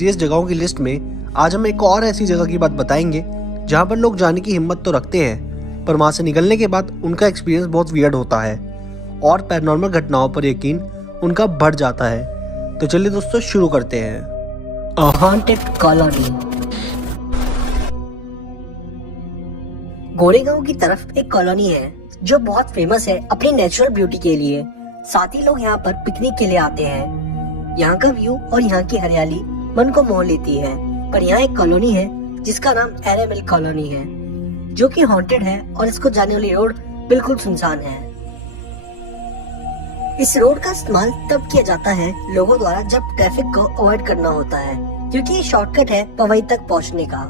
Mysterious जगहों की list में आज हम एक और ऐसी जगह की बात बताएंगे जहाँ पर लोग जाने की हिम्मत तो रखते हैं, पर वहाँ से निकलने के बाद उनका एक्सपीरियंस बहुत वियर्ड होता है और पैरानॉर्मल घटनाओं पर यकीन उनका बढ़ जाता है। तो चलिए दोस्तों शुरू करते हैं। A haunted colony। गोरेगांव की तरफ एक कॉलोनी है जो बहुत फेमस है अपनी नेचुरल ब्यूटी के लिए। साथ ही लोग यहाँ पर पिकनिक के लिए आते हैं। यहाँ का व्यू और यहाँ की हरियाली मन को मोह लेती है। पर यहाँ एक कॉलोनी है जिसका नाम एरेमिल कॉलोनी है, जो कि हॉन्टेड है और इसको जाने वाली रोड बिल्कुल सुनसान है। इस रोड का इस्तेमाल तब किया जाता है लोगों द्वारा जब ट्रैफिक को अवॉइड करना होता है, क्योंकि ये शॉर्टकट है पवई तक पहुँचने का।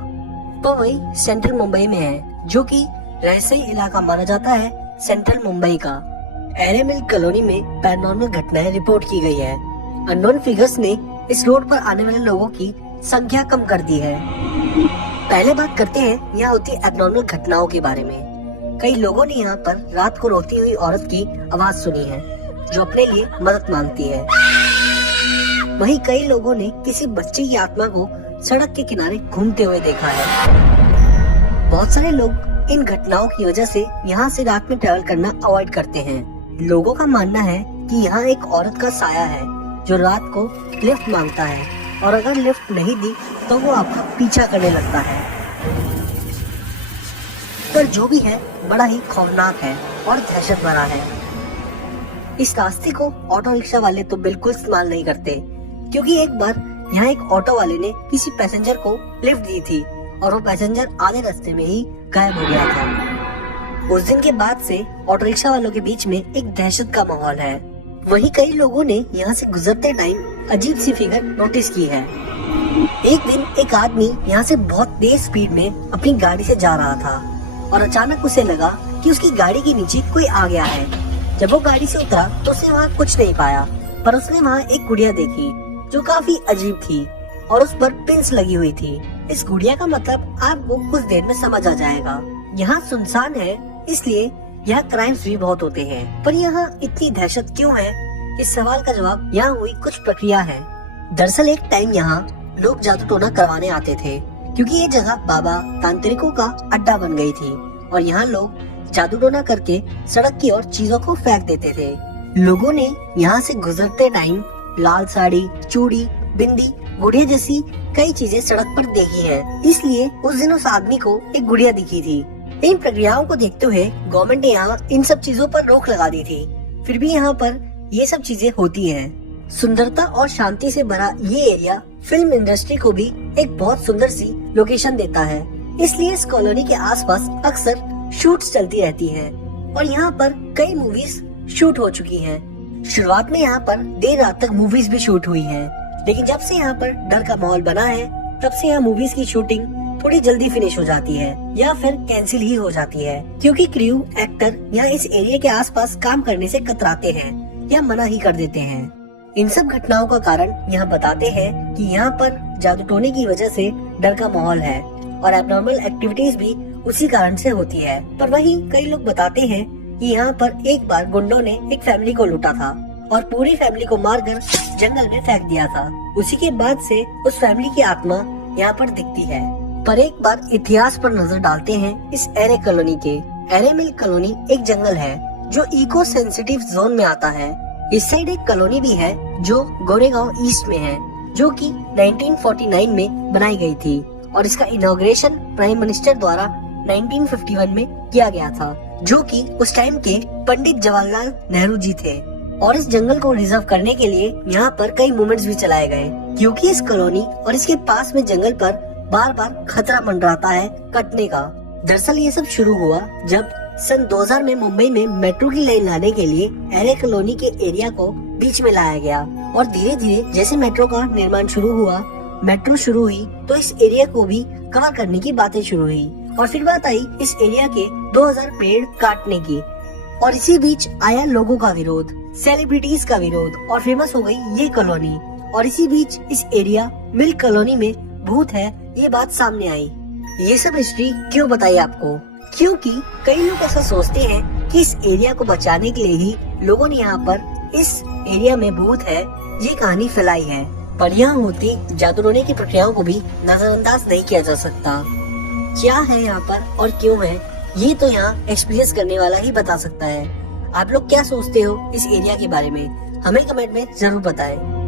पवई सेंट्रल मुंबई में है, जो कि रहस्यमय इलाका माना जाता है सेंट्रल मुंबई का। एरेमिल कॉलोनी में पैरानॉर्मल घटनाएं रिपोर्ट की गई है। अननोन फिगर्स ने इस रोड पर आने वाले लोगों की संख्या कम कर दी है। पहले बात करते हैं यहाँ होती एबनॉर्मल घटनाओं के बारे में। कई लोगों ने यहाँ पर रात को रोती हुई औरत की आवाज सुनी है जो अपने लिए मदद मांगती है। वहीं कई लोगों ने किसी बच्चे की आत्मा को सड़क के किनारे घूमते हुए देखा है। बहुत सारे लोग इन घटनाओं की वजह से यहाँ से रात में ट्रैवल करना अवॉइड करते हैं। लोगों का मानना है कि यहाँ एक औरत का साया है जो रात को लिफ्ट मांगता है और अगर लिफ्ट नहीं दी तो वो आपका पीछा करने लगता है। पर जो भी है बड़ा ही खौफनाक है और दहशत भरा है। इस रास्ते को ऑटो रिक्शा वाले तो बिल्कुल इस्तेमाल नहीं करते, क्योंकि एक बार यहाँ एक ऑटो वाले ने किसी पैसेंजर को लिफ्ट दी थी और वो पैसेंजर आधे रास्ते में ही गायब हो गया था। उस दिन के बाद से ऑटो रिक्शा वालों के बीच में एक दहशत का माहौल है। वहीं कई लोगों ने यहाँ से गुजरते टाइम अजीब सी फिगर नोटिस की है। एक दिन एक आदमी यहाँ से बहुत तेज स्पीड में अपनी गाड़ी से जा रहा था और अचानक उसे लगा कि उसकी गाड़ी के नीचे कोई आ गया है। जब वो गाड़ी से उतरा तो उसने वहाँ कुछ नहीं पाया, पर उसने वहाँ एक गुड़िया देखी जो काफी अजीब थी और उस पर पिंस लगी हुई थी। इस गुड़िया का मतलब आपको कुछ देर में समझ आ जाएगा। यहाँ सुनसान है, इसलिए यहाँ क्राइम्स भी बहुत होते हैं। पर यहाँ इतनी दहशत क्यों है, इस सवाल का जवाब यहाँ हुई कुछ प्रक्रिया है। दरअसल एक टाइम यहाँ लोग जादू टोना करवाने आते थे, क्योंकि ये जगह बाबा तांत्रिकों का अड्डा बन गई थी और यहाँ लोग जादू टोना करके सड़क की ओर चीजों को फेंक देते थे। लोगों ने यहाँ से गुजरते टाइम लाल साड़ी, चूड़ी, बिंदी, गुड़िया जैसी कई चीजें सड़क पर देखी है। इसलिए उस दिन उस आदमी को एक गुड़िया दिखी थी। इन प्रक्रियाओं को देखते हुए गवर्नमेंट ने यहाँ इन सब चीजों पर रोक लगा दी थी। फिर भी यहाँ पर ये सब चीजें होती हैं। सुंदरता और शांति से भरा ये एरिया फिल्म इंडस्ट्री को भी एक बहुत सुंदर सी लोकेशन देता है। इसलिए इस कॉलोनी के आसपास अक्सर शूट्स चलती रहती हैं और यहाँ पर कई मूवीज शूट हो चुकी हैं। शुरुआत में यहाँ पर देर रात तक मूवीज भी शूट हुई हैं, लेकिन जब से यहाँ पर डर का माहौल बना है तब से यहाँ मूवीज की शूटिंग थोड़ी जल्दी फिनिश हो जाती है या फिर कैंसिल ही हो जाती है, क्योंकि क्रू एक्टर यहाँ इस एरिया के आसपास काम करने से कतराते हैं या मना ही कर देते हैं। इन सब घटनाओं का कारण यहाँ बताते हैं कि यहाँ पर जादू टोने की वजह से डर का माहौल है और एबनॉर्मल एक्टिविटीज भी उसी कारण से होती है। पर वहीं कई लोग बताते हैं कि यहाँ पर एक बार गुंडों ने एक फैमिली को लूटा था और पूरी फैमिली को मारकर जंगल में फेंक दिया था। उसी के बाद से उस फैमिली की आत्मा यहाँ पर दिखती है। पर एक बार इतिहास पर नजर डालते हैं इस एरे कॉलोनी के। एरेमिल कॉलोनी एक जंगल है जो इको सेंसिटिव जोन में आता है। इस साइड एक कॉलोनी भी है जो गोरेगांव ईस्ट में है, जो कि 1949 में बनाई गई थी और इसका इनॉग्रेशन प्राइम मिनिस्टर द्वारा 1951 में किया गया था, जो कि उस टाइम के पंडित जवाहरलाल नेहरू जी थे। और इस जंगल को रिजर्व करने के लिए यहाँ पर कई मूवमेंट्स भी चलाए गए, क्योंकि इस कॉलोनी और इसके पास में जंगल पर बार बार खतरा मंडराता है कटने का। दरअसल ये सब शुरू हुआ जब सन 2000 में मुंबई में मेट्रो की लाइन लाने के लिए एरे कॉलोनी के एरिया को बीच में लाया गया और धीरे धीरे जैसे मेट्रो का निर्माण शुरू हुआ, मेट्रो शुरू हुई, तो इस एरिया को भी कवर करने की बातें शुरू हुई और फिर बात आई इस एरिया के 2000 पेड़ काटने की। और इसी बीच आया लोगों का विरोध, सेलिब्रिटीज का विरोध और फेमस हो गई ये कॉलोनी। और इसी बीच इस एरिया मिल कॉलोनी में भूत है ये बात सामने आई। ये सब हिस्ट्री क्यों बताई आपको? क्योंकि कई लोग ऐसा सोचते हैं कि इस एरिया को बचाने के लिए ही लोगों ने यहाँ पर इस एरिया में भूत है ये कहानी फैलाई है। पर यहाँ होती जादू टोने की प्रक्रियाओं को भी नजरअंदाज नहीं किया जा सकता। क्या है यहाँ पर और क्यों है, ये तो यहाँ एक्सपीरियंस करने वाला ही बता सकता है। आप लोग क्या सोचते हो इस एरिया के बारे में, हमें कमेंट में जरूर बताएं।